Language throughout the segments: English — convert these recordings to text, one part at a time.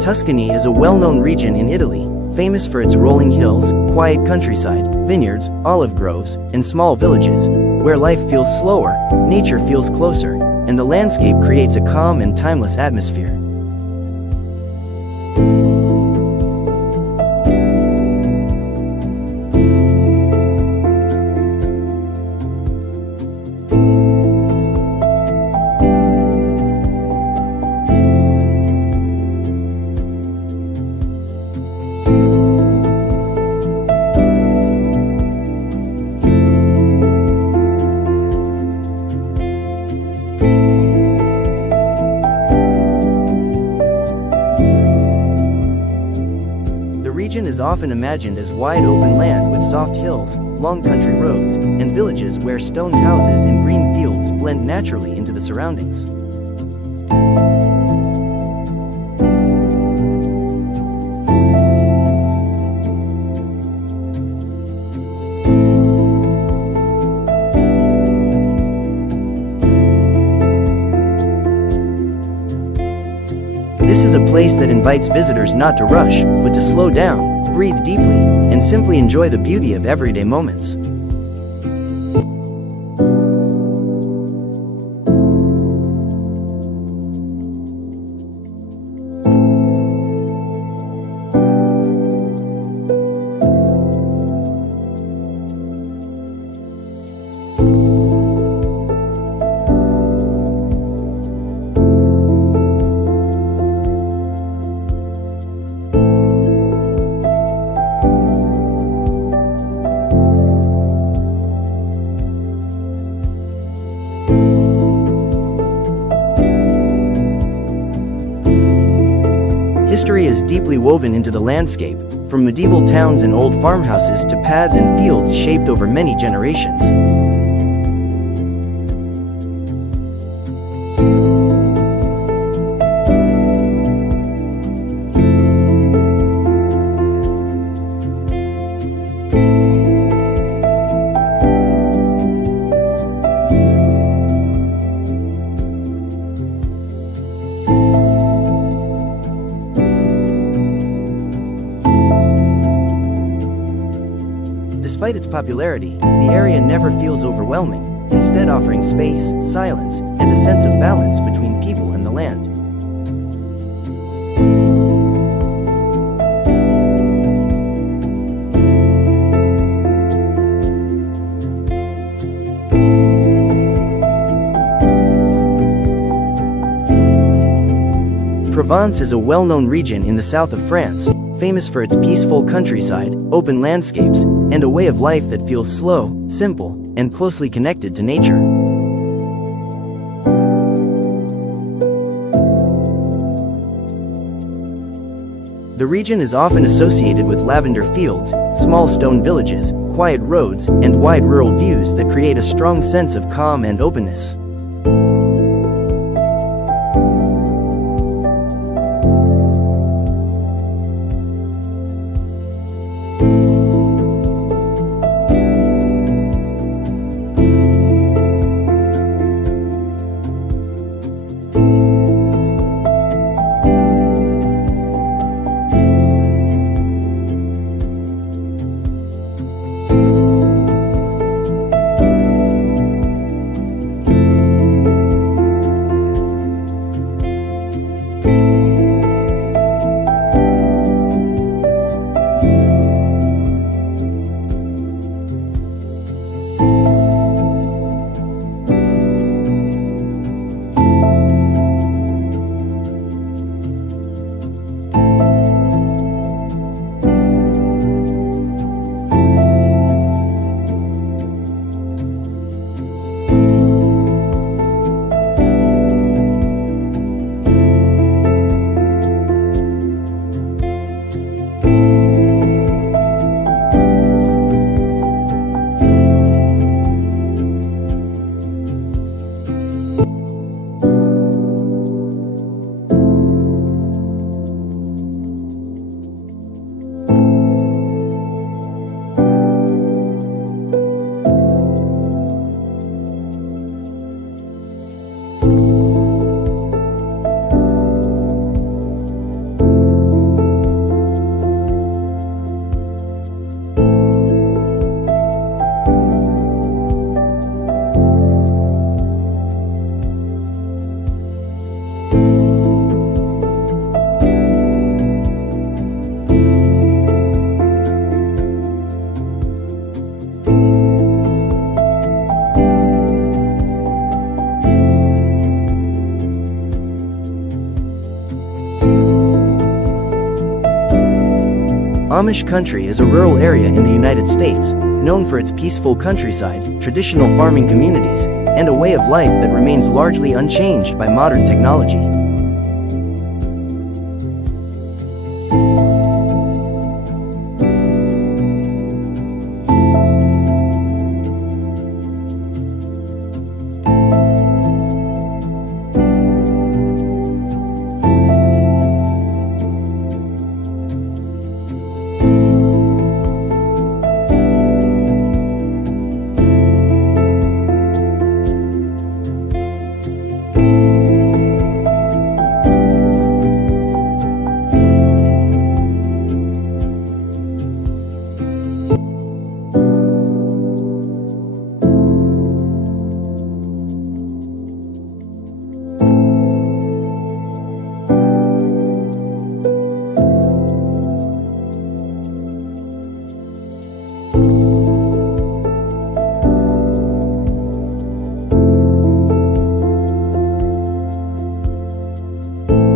Tuscany is a well-known region in Italy, famous for its rolling hills, quiet countryside, vineyards, olive groves, and small villages, where life feels slower, nature feels closer, and the landscape creates a calm and timeless atmosphere. The region is often imagined as wide open land with soft hills, long country roads, and villages where stone houses and green fields blend naturally into the surroundings. This is a place that invites visitors not to rush, but to slow down, breathe deeply, and simply enjoy the beauty of everyday moments. History is deeply woven into the landscape, from medieval towns and old farmhouses to paths and fields shaped over many generations. Despite its popularity, the area never feels overwhelming, instead offering space, silence, and a sense of balance between people and the land. Provence is a well-known region in the south of France, famous for its peaceful countryside, open landscapes, and a way of life that feels slow, simple, and closely connected to nature. The region is often associated with lavender fields, small stone villages, quiet roads, and wide rural views that create a strong sense of calm and openness. Amish country is a rural area in the United States, known for its peaceful countryside, traditional farming communities, and a way of life that remains largely unchanged by modern technology.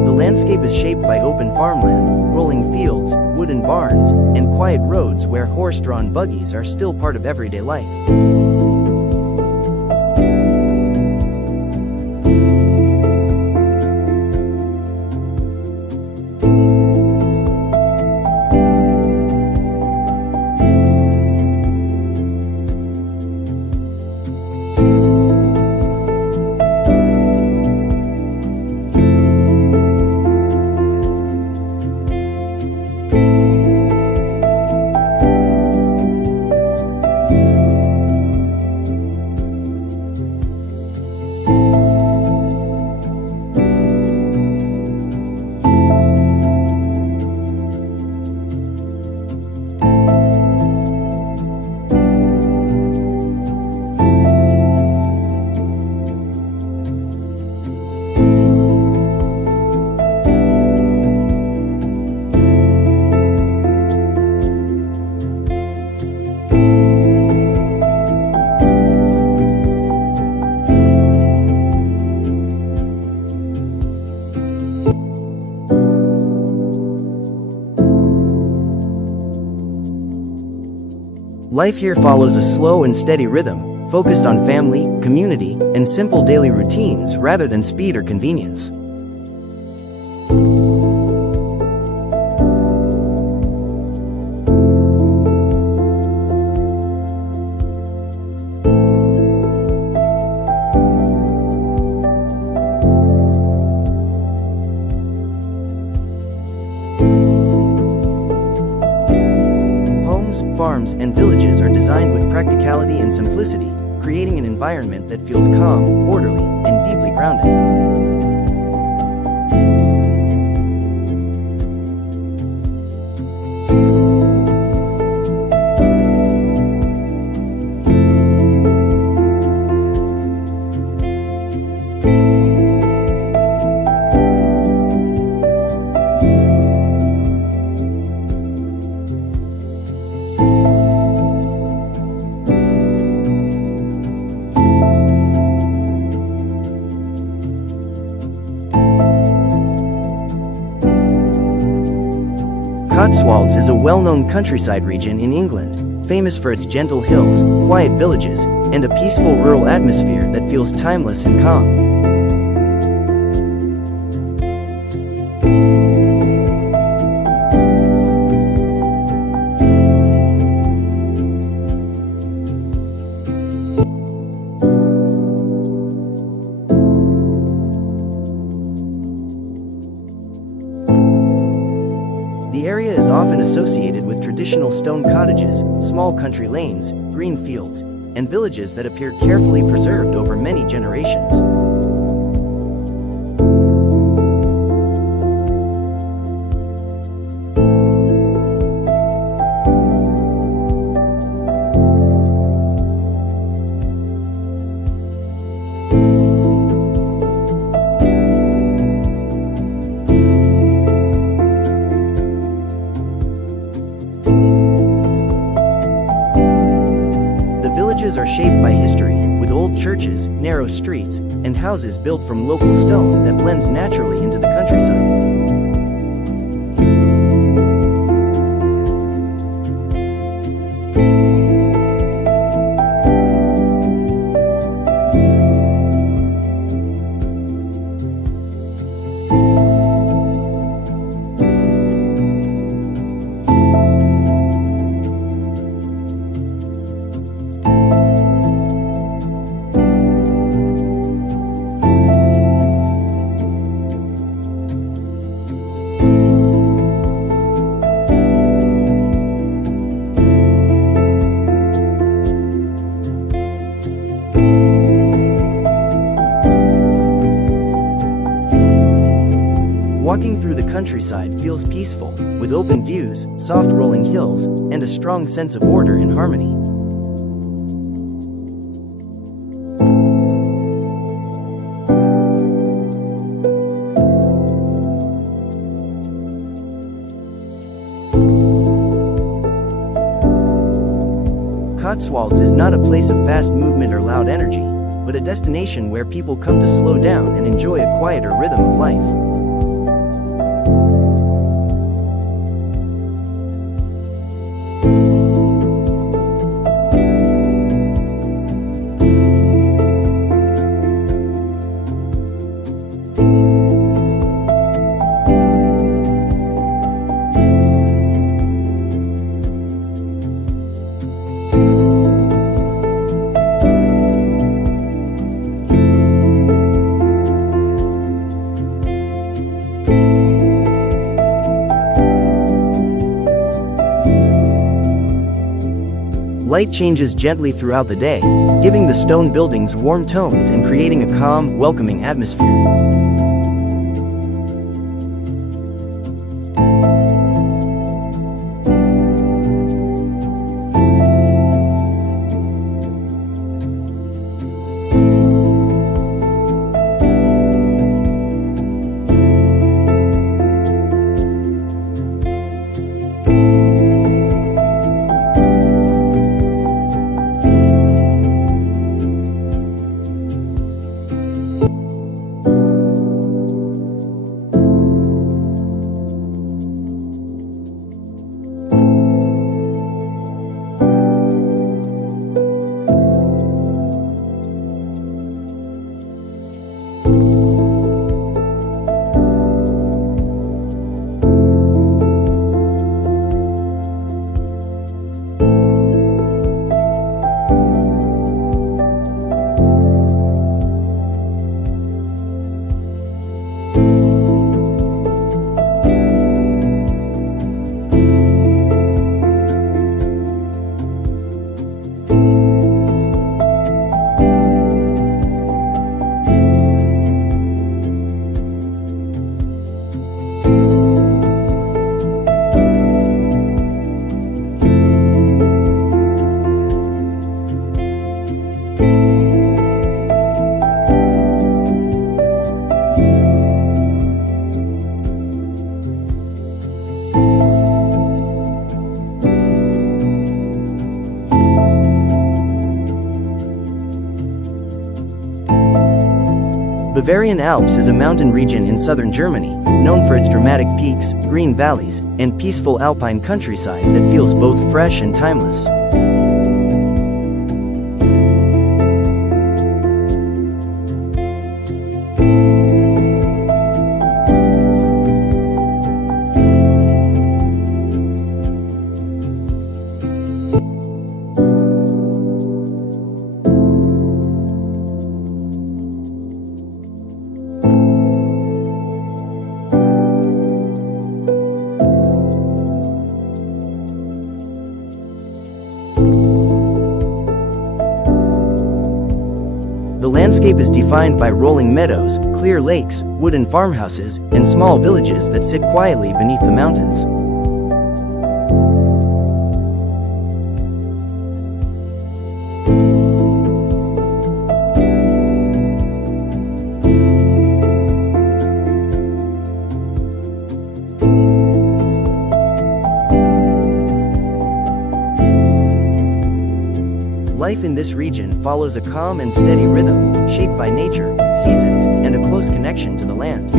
The landscape is shaped by open farmland, rolling fields, wooden barns, and quiet roads where horse-drawn buggies are still part of everyday life. Life here follows a slow and steady rhythm, focused on family, community, and simple daily routines rather than speed or convenience. Farms and villages are designed with practicality and simplicity, creating an environment that feels calm, orderly, and deeply grounded. Cotswolds is a well-known countryside region in England, famous for its gentle hills, quiet villages, and a peaceful rural atmosphere that feels timeless and calm. The area is often associated with traditional stone cottages, small country lanes, green fields, and villages that appear carefully preserved over many generations. Are shaped by history, with old churches, narrow streets, and houses built from local stone that blends naturally into the countryside. Walking through the countryside feels peaceful, with open views, soft rolling hills, and a strong sense of order and harmony. Cotswolds is not a place of fast movement or loud energy, but a destination where people come to slow down and enjoy a quieter rhythm of life. Light changes gently throughout the day, giving the stone buildings warm tones and creating a calm, welcoming atmosphere. Bavarian Alps is a mountain region in southern Germany, known for its dramatic peaks, green valleys, and peaceful alpine countryside that feels both fresh and timeless. The landscape is defined by rolling meadows, clear lakes, wooden farmhouses, and small villages that sit quietly beneath the mountains. Life in this region follows a calm and steady rhythm, shaped by nature, seasons, and a close connection to the land.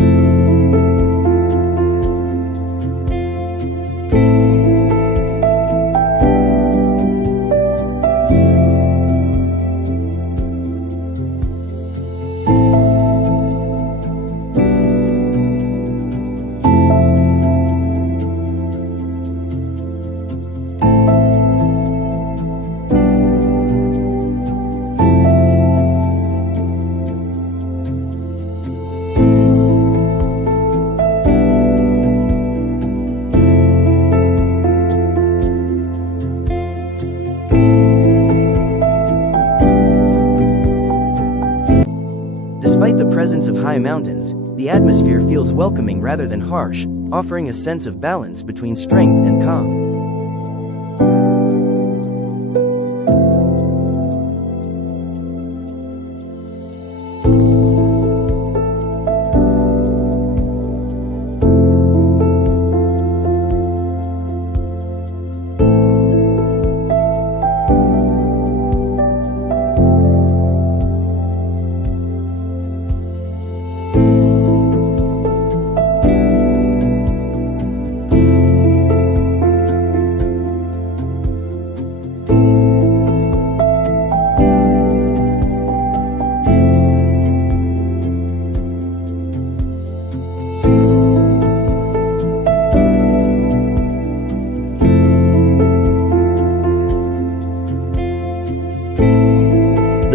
Despite the presence of high mountains, the the atmosphere feels welcoming rather than harsh, offering a sense of balance between strength and calm.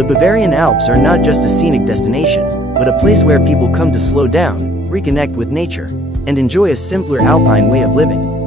The Bavarian Alps are not just a scenic destination, but a place where people come to slow down, reconnect with nature, and enjoy a simpler alpine way of living.